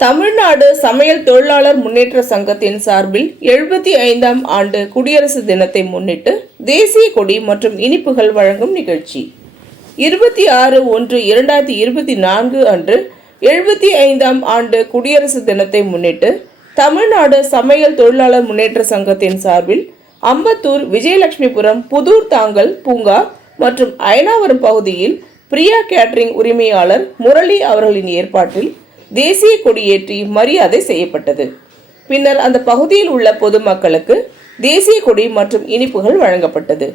தமிழ்நாடு சமையல் தொழிலாளர் முன்னேற்ற சங்கத்தின் சார்பில் 75ஆம் ஆண்டு குடியரசு தினத்தை முன்னிட்டு தேசிய கொடி மற்றும் இனிப்புகள் வழங்கும் நிகழ்ச்சி 26/1/2024 அன்று 75ஆம் ஆண்டு குடியரசு தினத்தை முன்னிட்டு தமிழ்நாடு சமையல் தொழிலாளர் முன்னேற்ற சங்கத்தின் சார்பில் அம்பத்தூர், விஜயலட்சுமிபுரம், புதூர் தாங்கல் பூங்கா மற்றும் அயனாவரம் பகுதியில் பிரியா கேட்டரிங் உரிமையாளர் முரளி அவர்களின் ஏற்பாட்டில் தேசிய கொடியேற்றி மரியாதை செய்யப்பட்டது. பின்னர் அந்த பகுதியில் உள்ள பொதுமக்களுக்கு தேசிய கொடி மற்றும் இனிப்புகள் வழங்கப்பட்டது.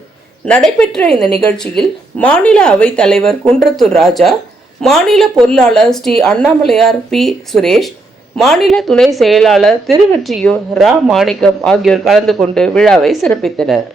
நடைபெற்ற இந்த நிகழ்ச்சியில் மாநில அவைத் தலைவர் குன்றத்தூர் ராஜா, மாநில பொருளாளர் ஸ்ரீ அண்ணாமலையார் பி. சுரேஷ், மாநில துணை செயலாளர் திருவெற்றியூர் ரா. மாணிக்கம் ஆகியோர் கலந்து கொண்டு விழாவை சிறப்பித்தனர்.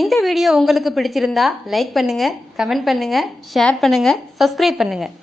இந்த வீடியோ உங்களுக்கு பிடிச்சிருந்தா லைக் பண்ணுங்கள், கமெண்ட் பண்ணுங்கள், ஷேர் பண்ணுங்கள், சப்ஸ்கிரைப் பண்ணுங்கள்.